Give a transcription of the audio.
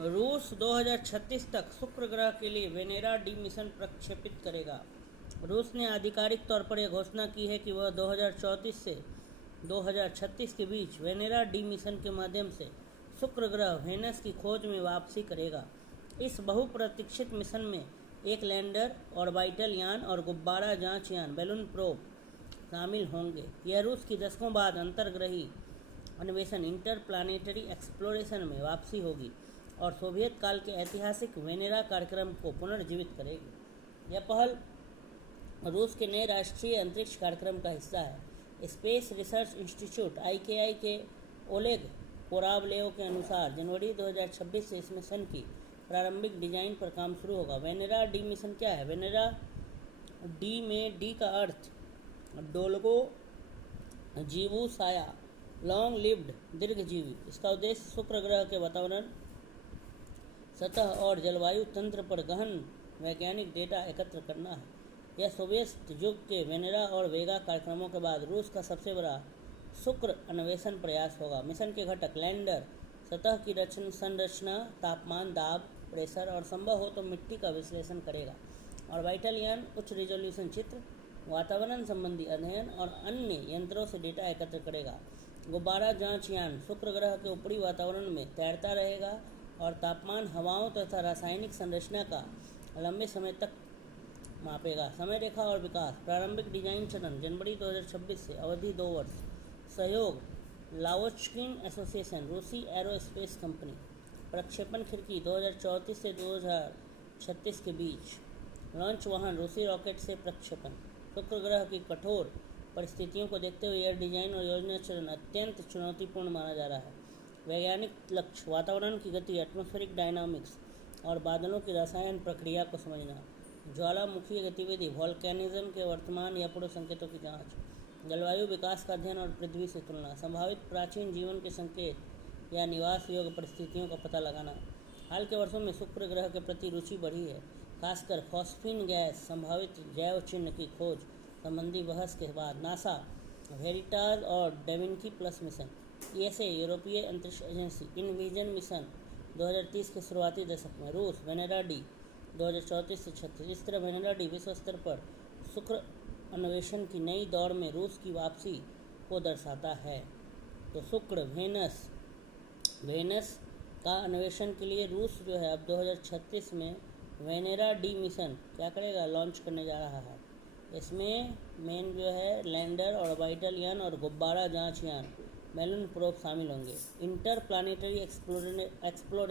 रूस 2036 तक शुक्र ग्रह के लिए वेनेरा डी मिशन प्रक्षेपित करेगा। रूस ने आधिकारिक तौर पर यह घोषणा की है कि वह 2034 से 2036 के बीच वेनेरा डी मिशन के माध्यम से शुक्र ग्रह वेनस की खोज में वापसी करेगा। इस बहुप्रतीक्षित मिशन में एक लैंडर, ऑर्बिटल यान और गुब्बारा जांच यान बैलून प्रोब शामिल होंगे। यह रूस की दशकों बाद अंतर्ग्रही अन्वेषण इंटरप्लानेटरी एक्सप्लोरेशन में वापसी होगी और सोवियत काल के ऐतिहासिक वेनेरा कार्यक्रम को पुनर्जीवित करेगी। यह पहल रूस के नए राष्ट्रीय अंतरिक्ष कार्यक्रम का हिस्सा है। स्पेस रिसर्च इंस्टीट्यूट (IKI) के ओलेग कोरावलेव के अनुसार जनवरी 2026 से इस मिशन की प्रारंभिक डिजाइन पर काम शुरू होगा। वेनेरा डी मिशन क्या है? वेनेरा डी में डी का अर्थ डोल्गो जीवुसाया, लॉन्ग लिव्ड, दीर्घजीवी। इसका उद्देश्य शुक्र ग्रह के वातावरण, सतह और जलवायु तंत्र पर गहन वैज्ञानिक डेटा एकत्र करना है। यह सोवियत युग के वेनेरा और वेगा कार्यक्रमों के बाद रूस का सबसे बड़ा शुक्र अन्वेषण प्रयास होगा। मिशन के घटक: लैंडर सतह की संरचना, तापमान, दाब, प्रेशर और संभव हो तो मिट्टी का विश्लेषण करेगा। ऑर्बिटल यान उच्च रिजोल्यूशन चित्र, वातावरण संबंधी अध्ययन और अन्य यंत्रों से डेटा एकत्र करेगा। गुब्बारा जांच यान शुक्र ग्रह के ऊपरी वातावरण में तैरता रहेगा और तापमान, हवाओं तथा रासायनिक संरचना का लंबे समय तक मापेगा। समय रेखा और विकास: प्रारंभिक डिजाइन चरण जनवरी 2026 से, अवधि 2 वर्ष। सहयोग: लावोच्किन एसोसिएशन, रूसी एरोस्पेस कंपनी। प्रक्षेपण खिड़की 2034 से 2036 के बीच। लॉन्च वाहन: रूसी रॉकेट से प्रक्षेपण। शुक्र ग्रह की कठोर परिस्थितियों को देखते हुए यह डिजाइन और योजना चरण अत्यंत चुनौतीपूर्ण माना जा रहा है। वैज्ञानिक लक्ष्य: वातावरण की गति, एटमॉस्फेरिक डायनामिक्स और बादलों की रसायन प्रक्रिया को समझना। ज्वालामुखीय गतिविधि, वोल्केनिज्म के वर्तमान या पूर्व संकेतों की जांच। जलवायु विकास का अध्ययन और पृथ्वी से तुलना। संभावित प्राचीन जीवन के संकेत या निवास योग्य परिस्थितियों का पता लगाना। हाल के वर्षों में शुक्र ग्रह के प्रति रुचि बढ़ी है, खासकर फॉस्फीन गैस संभावित जैव चिन्ह की खोज संबंधी बहस के बाद। नासा, वेरिटास और डेविंकी प्लस मिशन। ESA, यूरोपीय अंतरिक्ष एजेंसी। इनविजन मिशन 2030 के शुरुआती दशक में। रूस, वेनेरा डी 2034 से 36। इस तरह वेनेरा डी विश्व स्तर पर शुक्र अन्वेषण की नई दौड़ में रूस की वापसी को दर्शाता है। तो शुक्र, वेनस का अन्वेषण के लिए रूस जो है अब 2036 में वेनेरा डी मिशन क्या करेगा, लॉन्च करने जा रहा है। इसमें मेन जो है लैंडर, ऑर्बिटल यान और गुब्बारा जांच यान बैलून प्रोब शामिल होंगे। इंटरप्लानेटरी एक्सप्लोरेशन